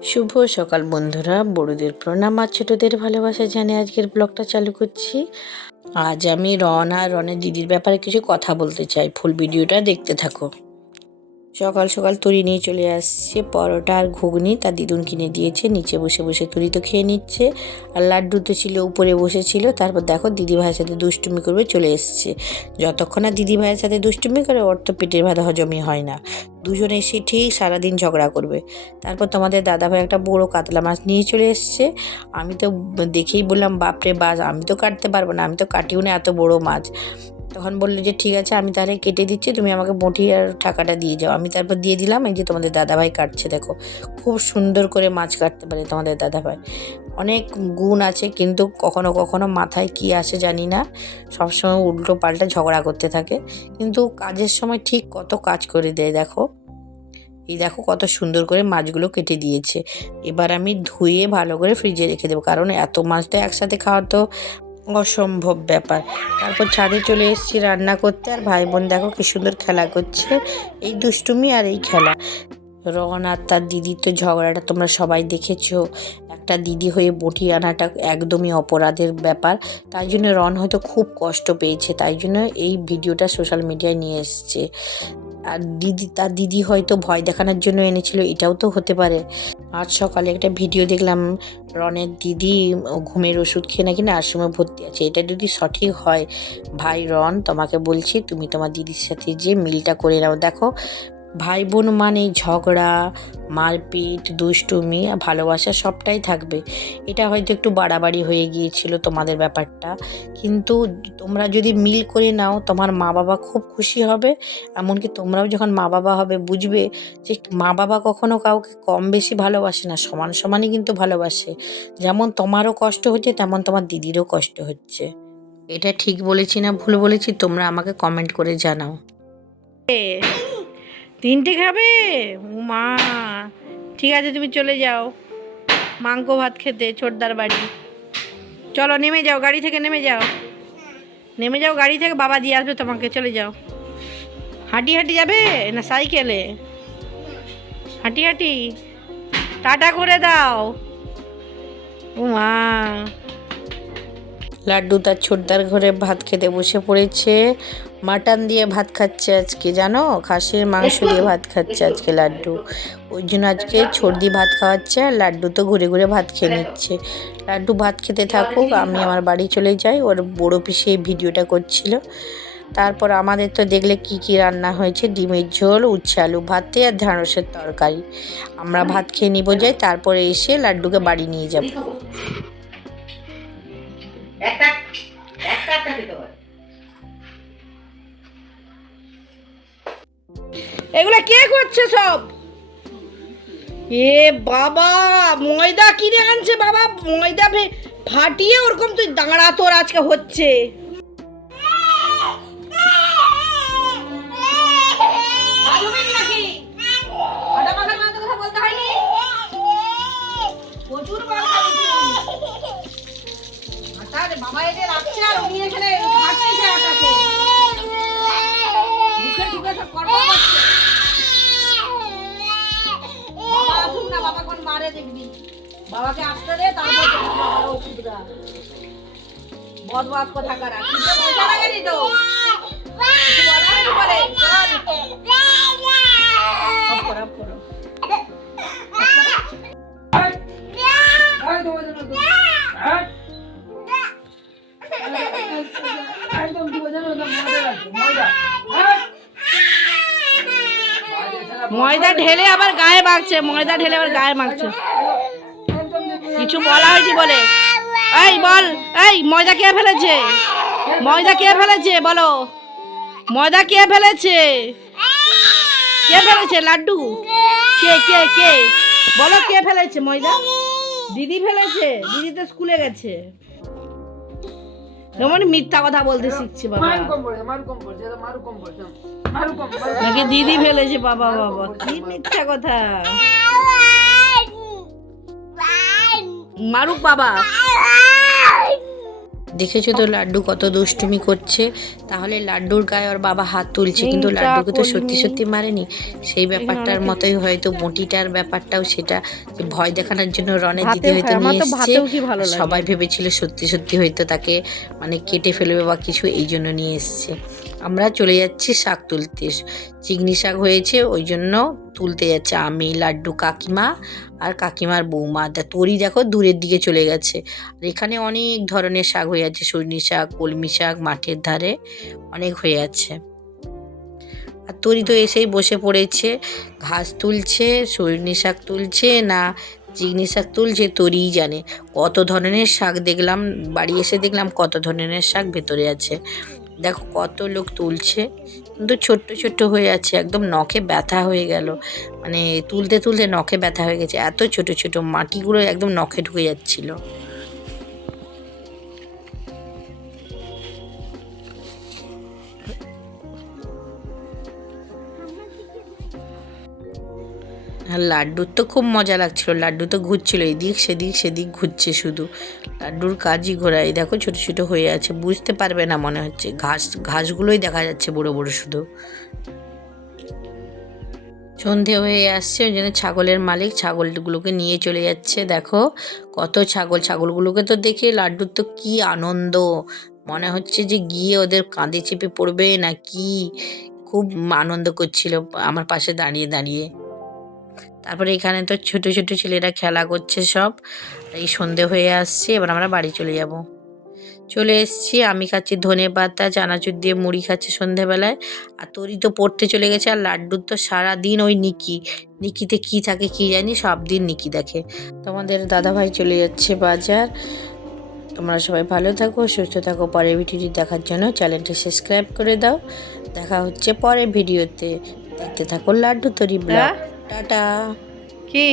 শুভ সকাল বন্ধুরা, বড়দের প্রণাম আর ছোটদের ভালোবাসা জানিয়ে আজকের ব্লগটা চালু করছি। আজ আমি রন আর রনের দিদির ব্যাপারে কিছু কথা বলতে চাই। ফুল ভিডিওটা দেখতে থাকো। সকাল সকাল তুরি নিয়ে চলে আসছে পরোটা আর ঘুগনি, তার দিদুন কিনে দিয়েছে। নিচে বসে বসে তুরি তো খেয়ে নিচ্ছে, আর লাড্ডু তো ছিল উপরে বসেছিল। তারপর দেখো দিদি ভাইয়ের সাথে দুষ্টুমি করবে চলে এসছে। যতক্ষণ না দিদি ভাইয়ের সাথে দুষ্টুমি করে ওর তো পেটের ভাত হজমই হয় না। দুজনে এসে ঠিক সারাদিন ঝগড়া করবে। তারপর তোমাদের দাদাভাই একটা বড় কাতলা মাছ নিয়ে চলে এসছে। আমি তো দেখেই বললাম বাপরে বাস, আমি তো কাটতে পারবো না, আমি তো কাটিও না এত বড় মাছ। তখন বললো যে ঠিক আছে আমি তাহলে কেটে দিচ্ছি, তুমি আমাকে বটি আর টাকাটা দিয়ে যাও। আমি তারপর দিয়ে দিলাম। এই যে তোমাদের দাদাভাই কাটছে, দেখো খুব সুন্দর করে মাছ কাটতে পারে তোমাদের দাদাভাই। অনেক গুণ আছে, কিন্তু কখনো কখনো মাথায় কি আসে জানি না, সবসময় উল্টো পাল্টা ঝগড়া করতে থাকে, কিন্তু কাজের সময় ঠিক কত কাজ করে দেয়। দেখো এই দেখো কত সুন্দর করে মাছগুলো কেটে দিয়েছে। এবার আমি ধুয়ে ভালো করে ফ্রিজে রেখে দেবো, কারণ এত মাছ তো একসাথে খাওয়া তো অসম্ভব ব্যাপার। তারপর ছাদে চলে এসেছি রান্না করতে, আর ভাই বোন দেখো কি সুন্দর খেলা করছে। এই দুষ্টুমি আর এই খেলা। রন আর তার দিদির তো ঝগড়াটা তোমরা সবাই দেখেছো। একটা দিদি হয়ে বটি আনাটা একদমই অপরাধের ব্যাপার। তাই জন্য রন হয়তো খুব কষ্ট পেয়েছে, তাই জন্য এই ভিডিওটা সোশ্যাল মিডিয়ায় নিয়ে এসছে। আর তার দিদি হয়তো ভয় দেখানোর জন্য এনেছিল, এটাও তো হতে পারে। আজ সকালে একটা ভিডিও দেখলাম, রনের দিদি ঘুমের ওষুধ খেয়ে নাকি নার্সিংহোমে ভর্তি আছে। এটা যদি সঠিক হয়, ভাই রন তোমাকে বলছি তুমি তোমার দিদির সাথে যে মিলটা করে নাও। দেখো ভাই বোন মানে ঝগড়া, মারপিট, দুষ্টুমি, ভালোবাসা সবটাই থাকবে। এটা হয়তো একটু বাড়াবাড়ি হয়ে গিয়েছিল তোমাদের ব্যাপারটা, কিন্তু তোমরা যদি মিল করে নাও তোমার মা বাবা খুব খুশি হবে। এমনকি তোমরাও যখন মা বাবা হবে বুঝবে যে মা বাবা কখনো কাউকে কম বেশি ভালোবাসে না, সমান সমানই কিন্তু ভালোবাসে। যেমন তোমারও কষ্ট হচ্ছে তেমন তোমার দিদিরও কষ্ট হচ্ছে। এটা ঠিক বলেছি না ভুল বলেছি, তোমরা আমাকে কমেন্ট করে জানাও। তিনটে খাবে? মা ঠিক আছে তুমি চলে যাও মাংস ভাত খেতে ছোটদার বাড়ি। চলো নেমে যাও, গাড়ি থেকে নেমে যাও, নেমে যাও গাড়ি থেকে, বাবা দিয়ে আসবে তোমাকে। চলে যাও। হাঁটি হাঁটি যাবে না সাইকেলে? হাঁটি হাঁটি টাটা করে দাও। ও মা। লাড্ডু তার ছোটদার ঘরে ভাত খেতে বসে পড়েছে। মাটন দিয়ে ভাত খাচ্ছে আজকে, জানো, খাসির মাংস দিয়ে ভাত খাচ্ছে আজকে লাড্ডু। ওই জন্য আজকে ছর্দি ভাত খাওয়াচ্ছে, আর লাড্ডু তো ঘুরে ঘুরে ভাত খেয়ে নিচ্ছে। লাড্ডু ভাত খেতে থাকুক, আমি আমার বাড়ি চলে যাই। ওর বড় পিসে এই ভিডিওটা করছিল। তারপর আমাদের তো দেখলে কি কি রান্না হয়েছে, ডিমের ঝোল, উচ্ছে আলু ভাতে আর ঢ্যাঁড়সের তরকারি। আমরা ভাত খেয়ে নিব যাই, তারপরে এসে লাড্ডুকে বাড়ি নিয়ে যাব। এগুলা কে করছে সব? এ বাবা, ময়দা কিনে আনছে বাবা, ময়দা ফাটিয়ে ওরকম তুই দাঁড়া, তোর আজকে হচ্ছে। বাবা এদের রাখছে আর উনি এখানে ঘাটতেছে আটাকে, মুখে ঢুকে সব কড়কড় করছে। বাবা আসুক না, বাবা কোন মারে দেখবি, বাবাকে আসতে দে, তারপর বাবার ওষুধটা। বদবাস কথা কারা কিন্তু পয়সা লাগেনি তো, কিছু বলা হয়নি বলে ময়দা ঢেলে আবার গায়ে মাখছে, ময়দা ঢেলে আবার গায়ে মাখছে। কিছু বলা হয়নি বলে। এই বল, এই ময়দা কে ফেলেছে? ময়দা কে ফেলেছে বলো? ময়দা কে ফেলেছে? কে ফেলেছে? লাড্ডু? কে কে কে বলো, কে ফেলেছে ময়দা? দিদি ফেলেছে? দিদি তো স্কুলে গেছে। কেমন মিথ্যা কথা বলতে শিখছে বাবা, নাকি দিদি ফেলেছে? বাবা বাবা কি মিথ্যা কথা। মারুক বাবা, দেখেছো তো লাড্ডু কত দুষ্টুমি করছে। তাহলে লাড্ডুর গায়ে ওর বাবা হাত তুলছে, কিন্তু লাড্ডুকে তো সত্যি সত্যি মারেনি। সেই ব্যাপারটার মতোই হয়তো বটিটার ব্যাপারটাও সেটা, যে ভয় দেখানোর জন্য রনের দিদি হয়তো নিয়ে এসছে। সবাই ভেবেছিল সত্যি সত্যি হয়তো তাকে মানে কেটে ফেলবে বা কিছু, এই জন্য নিয়ে এসছে। আমরা চলে যাচ্ছি শাক তুলতে, চিংড়ি শাক হয়েছে ওই জন্য তুলতে যাচ্ছে আমি, লাড্ডু, কাকিমা আর কাকিমার বৌমা। তরি দেখো দূরের দিকে চলে গেছে। আর এখানে অনেক ধরনের শাক হয়ে আছে, সজনি শাক, কলমি শাক, মাঠের ধারে অনেক হয়ে আছে। আর তরি তো এসেই বসে পড়েছে, ঘাস তুলছে, সজনি শাক তুলছে না চিংড়ি শাক তুলছে, তরিই জানে। কত ধরনের শাক দেখলাম, বাড়ি এসে দেখলাম কত ধরনের শাক ভেতরে আছে। দেখো কত লোক তুলছে, কিন্তু ছোট্ট ছোট্ট হয়ে আছে, একদম নখে ব্যথা হয়ে গেল। মানে তুলতে তুলতে নখে ব্যথা হয়ে গেছে, এত ছোট ছোট মাটিগুলো একদম নখে ঢুকে যাচ্ছিল। আর লাড্ডুর তো খুব মজা লাগছিল, লাড্ডু তো ঘুরছিল এদিক সেদিক সেদিক ঘুরছে শুধু, লাড্ডুর কাজই ঘোরা। এই দেখো ছোট ছোট হয়ে আছে, বুঝতে পারবে না মনে হচ্ছে, ঘাসগুলোই দেখা যাচ্ছে বড় বড় শুধু। সন্ধে হয়ে আসছে, ওই জন্য ছাগলের মালিক ছাগলগুলোকে নিয়ে চলে যাচ্ছে। দেখো কত ছাগল, ছাগলগুলোকে তো দেখে লাড্ডুর তো কি আনন্দ, মনে হচ্ছে যে গিয়ে ওদের কাঁধে চেপে পড়বে না কি, খুব আনন্দ করছিল আমার পাশে দাঁড়িয়ে দাঁড়িয়ে। তারপরে এখানে তো ছোট ছোট ছেলেরা খেলা করছে সব। এই সন্ধে হয়ে আসছে, এবার আমরা বাড়ি চলে যাব। চলে এসেছি, আমি খাচ্ছি ধনে পাতা চানাচুর দিয়ে মুড়ি খাচ্ছি সন্ধেবেলায়। আর তরি তো পড়তে চলে গেছে, আর লাড্ডুর তো সারাদিন ওই নিকিতে কি থাকে কি জানি, সব দিন নিকি দেখে। তোমাদের দাদাভাই চলে যাচ্ছে বাজার। তোমরা সবাই ভালো থাকো, সুস্থ থাকো। পরের ভিডিওটি দেখার জন্য চ্যানেলটি সাবস্ক্রাইব করে দাও। দেখা হচ্ছে পরের ভিডিওতে, দেখতে থাকো লাড্ডু তরি ব্লগ। টাটা। কি